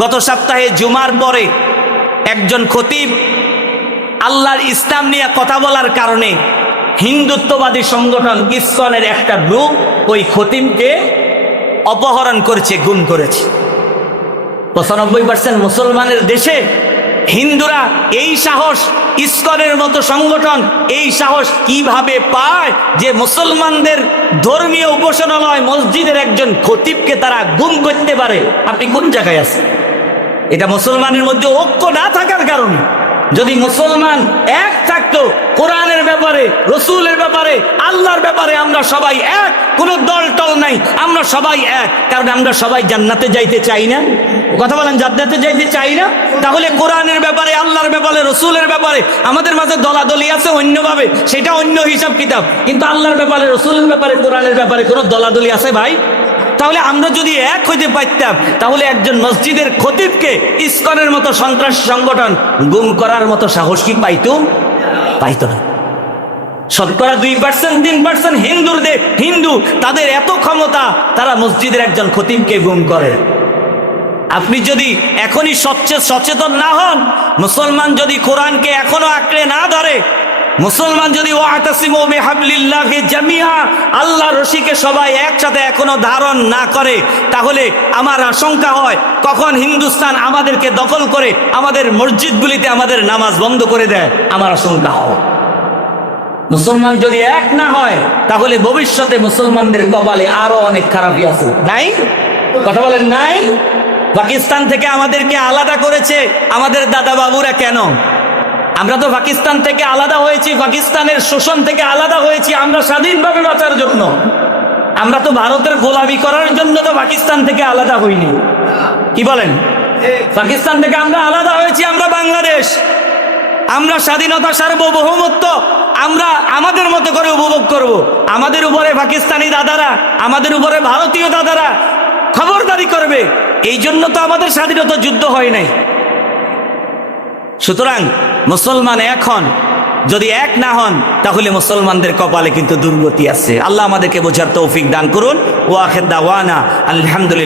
গত সপ্তাহে জুমার পরে একজন খতিব আল্লাহর ইসলাম নিয়ে কথা বলার কারণে হিন্দুত্ববাদী সংগঠন ইসকনের একটা গ্রুপ ওই খতিমকে অপহরণ করেছে, গুম করেছে। পঁচানব্বই পার্সেন্ট মুসলমানের দেশে হিন্দুরা এই সাহস ইস্কনের মতো সংগঠন এই সাহস কীভাবে পায় যে মুসলমানদের ধর্মীয় উপাসনালয় মসজিদের একজন খতিবকে তারা গুম করতে পারে? আপনি কোন জায়গায় আছেন? এটা মুসলমানের মধ্যে ঐক্য না থাকার কারণে যদি মুসলমান এক থাকতো, কোরআনের ব্যাপারে, রসুলের ব্যাপারে, আল্লাহর ব্যাপারে আমরা সবাই এক, কোনো দল টল নাই, আমরা সবাই এক। কারণ আমরা সবাই জান্নাতে যাইতে চাই না। কথা বলেন, জান্নাতে যাইতে চাই না? তাহলে কোরআনের ব্যাপারে, আল্লাহর ব্যাপারে, রসুলের ব্যাপারে আমাদের মাঝে দলাদলি আছে অন্যভাবে, সেটা অন্য হিসাব কিতাব। কিন্তু আল্লাহর ব্যাপারে, রসুলের ব্যাপারে, কোরআনের ব্যাপারে কোনো দলাদলি আছে ভাই? তাহলে আমরা যদি এক হইতে পারতাম, তাহলে একজন মসজিদের খতিবকে ইস্কনের মতো সন্ত্রাস সংগঠন গুম করার মতো সাহস কি পাইতো? পাইতো না। শতকরা দুই পার্সেন্ট তিন পার্সেন্ট হিন্দুদের, হিন্দু, তাদের এত ক্ষমতা, তারা মসজিদের একজন খতিবকে গুম করে। আপনি যদি এখনই সবচেয়ে সচেতন না হন, মুসলমান যদি কোরআনকে এখনও আঁকড়ে না ধরে মুসলমান যদি আল্লাহ রশিকে সবাই একসাথে এখনও ধারণ না করে, তাহলে আমার আশঙ্কা হয় কখন হিন্দুস্তান আমাদেরকে দখল করে আমাদের মসজিদগুলিতে আমাদের নামাজ বন্ধ করে দেয়, আমার আশঙ্কা হয়। মুসলমান যদি এক না হয়, তাহলে ভবিষ্যতে মুসলমানদের কপালে আরও অনেক খারাপই আছে। নাই? কথা বলেন নাই? পাকিস্তান থেকে আমাদেরকে আলাদা করেছে আমাদের দাদা বাবুরা কেন? আমরা তো পাকিস্তান থেকে আলাদা হয়েছি, পাকিস্তানের শোষণ থেকে আলাদা হয়েছি, আমরা স্বাধীনভাবে বাঁচার জন্য। আমরা তো ভারতের গোলামি করার জন্য তো পাকিস্তান থেকে আলাদা হইনি। কি বলেন? পাকিস্তান থেকে আমরা আলাদা হয়েছি, আমরা বাংলাদেশ। আমরা স্বাধীনতা সার্বভৌমত্ব, আমরা আমাদের মতো করে উপভোগ করব। আমাদের উপরে পাকিস্তানি দাদারা, আমাদের উপরে ভারতীয় দাদারা খবরদারি করবে। এই জন্য তো আমাদের স্বাধীনতা যুদ্ধ হয় নাই। সুতরাং মুসলমান এখন যদি এক না হন, তাহলে মুসলমানদের কপালে কিন্তু দুর্গতি আছে। আল্লাহ আমাদেরকে বোঝার তৌফিক দান করুন। ও আখের দাওয়ানা, আলহামদুলিল্লাহ।